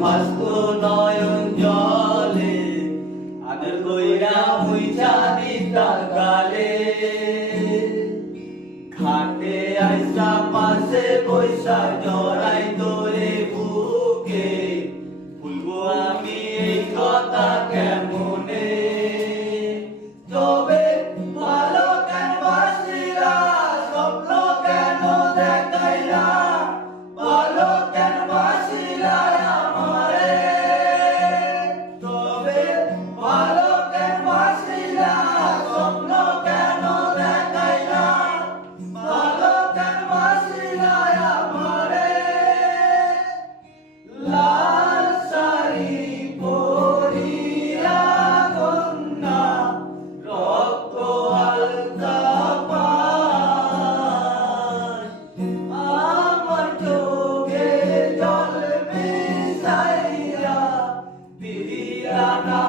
ভাসতো নয়ন জলে আদর কইরা মুইছা দিতা গালে ঘাটে আইসা পাশে বৈশা জড়াই তোরে বুকে ভুলবো আমি এই কথা কেমনে তবে ভালো কেন বাসিলা স্বপ্ন কেন দেখাইলা ভালো কেন বাসিলা আমারে তবে ভালো কেন বাসিলা স্বপ্ন কেন দেখাইলা ভালো কেন বাসিলা আমারে লাল শাড়ি পরিয়া কন্যা রক্ত আলতা পায় আমার চোখে জল মিশাইয়া দিলা না